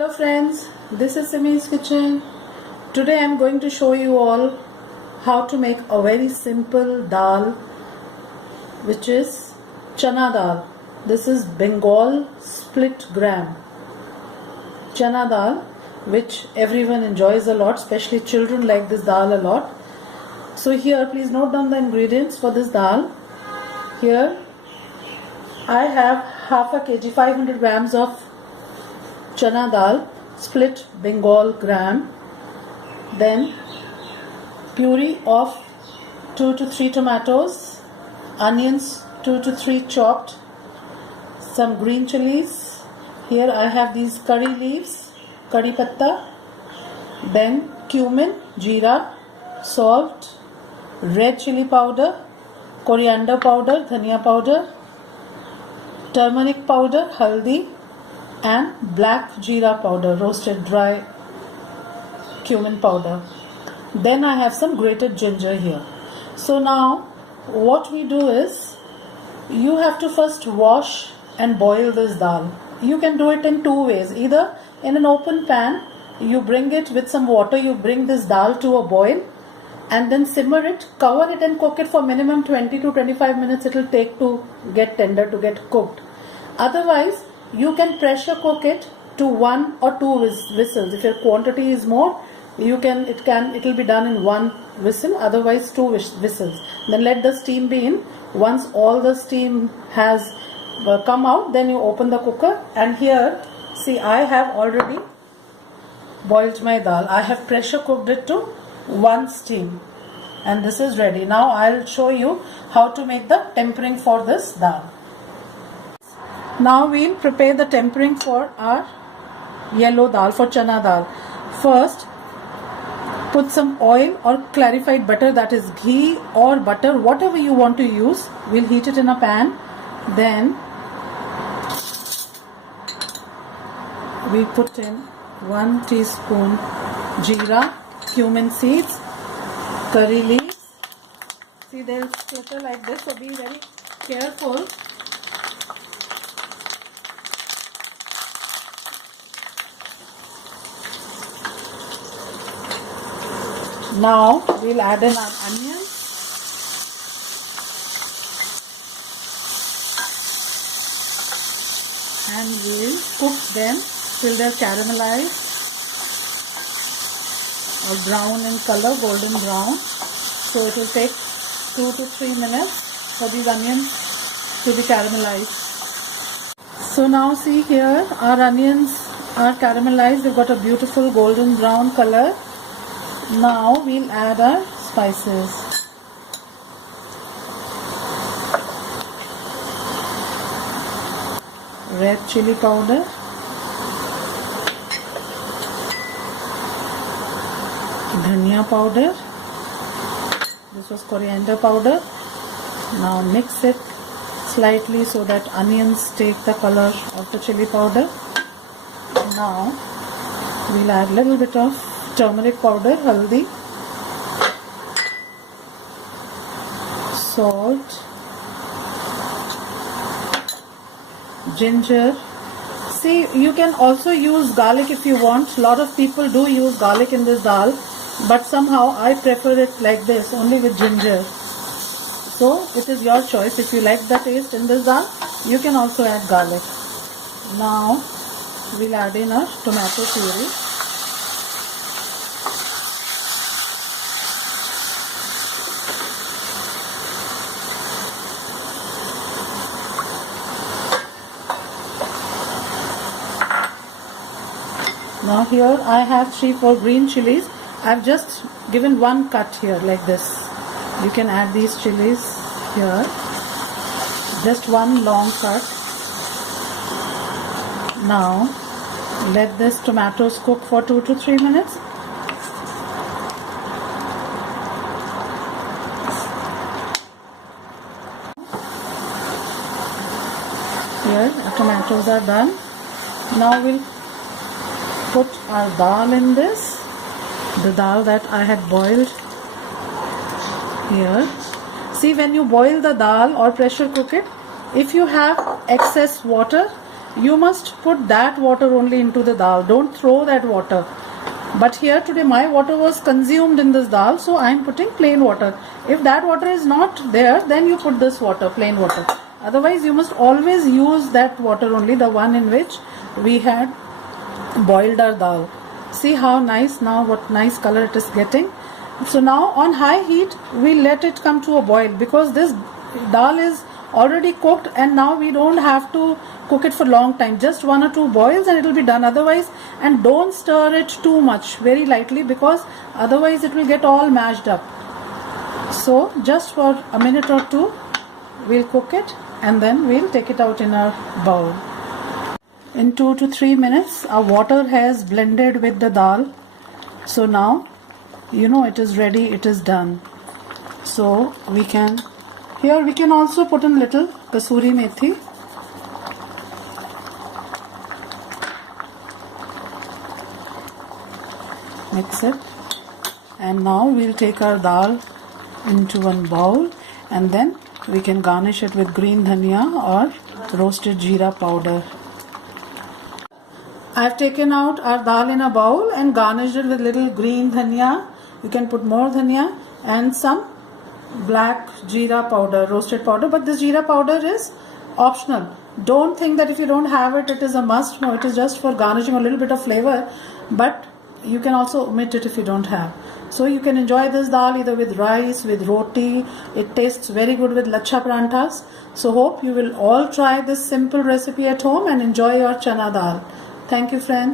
Hello friends, this is Simi's Kitchen. Today I am going to show you all how to make a very simple dal, which is chana dal. This is Bengal split gram chana dal, which everyone enjoys a lot, especially children like this dal a lot. So here, please note down the ingredients for this dal. Here I have half a kg, 500 grams of chana dal, split Bengal gram, then puree of 2 to 3 tomatoes, onions 2 to 3 chopped, some green chilies. Here I have these curry leaves, curry patta, then cumin, jeera, salt, red chili powder, coriander powder, dhania powder, turmeric powder, haldi, and black jeera powder, roasted dry cumin powder. Then I have some grated ginger here. So now what we do is, you have to first wash and boil this dal. You can do it in two ways. Either in an open pan, you bring it with some water, you bring this dal to a boil and then simmer it, cover it and cook it for minimum 20 to 25 minutes it will take to get tender, to get cooked. Otherwise, you can pressure cook it to 1 or 2 whistles. If your quantity is more, it will be done in 1 whistle, otherwise 2 whistles. Then let the steam be in. Once all the steam has come out, then you open the cooker. And here, see, I have already boiled my dal. I have pressure cooked it to 1 steam, and this is ready. Now I'll show you how to make the tempering for this dal. Now we'll prepare the tempering for our yellow dal, for chana dal. First, put some oil or clarified butter, that is ghee or butter, whatever you want to use. We'll heat it in a pan. Then we put in 1 teaspoon jeera, cumin seeds, curry leaves. See, they'll splatter like this, so be very careful. Now we'll add in our onions, and we'll cook them till they're caramelized or brown in color, golden brown. So it will take 2 to 3 minutes for these onions to be caramelized. So now see here, our onions are caramelized. They've got a beautiful golden brown color. Now we'll add our spices. Red chili powder, dhania powder, this was coriander powder. Now mix it slightly so that onions take the color of the chili powder. Now we'll add a little bit of turmeric powder, haldi, salt, ginger. See, you can also use garlic if you want. A lot of people do use garlic in this dal, but somehow I prefer it like this, only with ginger. So it is your choice. If you like the taste in this dal, you can also add garlic. Now we'll add in our tomato puree. Now here I have 3-4 green chilies. I've just given 1 cut here like this. You can add these chilies here. Just 1 long cut. Now let this tomatoes cook for 2 to 3 minutes. Here the tomatoes are done. Now we'll put our dal in this, the dal that I had boiled here. See, when you boil the dal or pressure cook it, if you have excess water, you must put that water only into the dal. Don't throw that water. But here today my water was consumed in this dal, so I am putting plain water. If that water is not there, then you put this water, plain water. Otherwise you must always use that water only, the one in which we had boiled our dal. See how nice now, what nice color it is getting. So now on high heat we let it come to a boil, because this dal is already cooked and now we don't have to cook it for long time. Just 1 or 2 boils and it will be done. Otherwise, and don't stir it too much, very lightly, because otherwise it will get all mashed up. So just for a minute or 2 we'll cook it and then we'll take it out in our bowl. In 2 to 3 minutes our water has blended with the dal. So now you know it is ready, it is done. So we can also put in little kasuri methi. Mix it, and now we'll take our dal into one bowl, and then we can garnish it with green dhania or roasted jeera powder. I've taken out our dal in a bowl and garnished it with little green dhania. You can put more dhania and some black jeera powder, roasted powder, but this jeera powder is optional. Don't think that if you don't have it, it is a must. No, it is just for garnishing, a little bit of flavor, but you can also omit it if you don't have. So you can enjoy this dal either with rice, with roti. It tastes very good with lachha paranthas. So hope you will all try this simple recipe at home and enjoy your chana dal. Thank you, friends.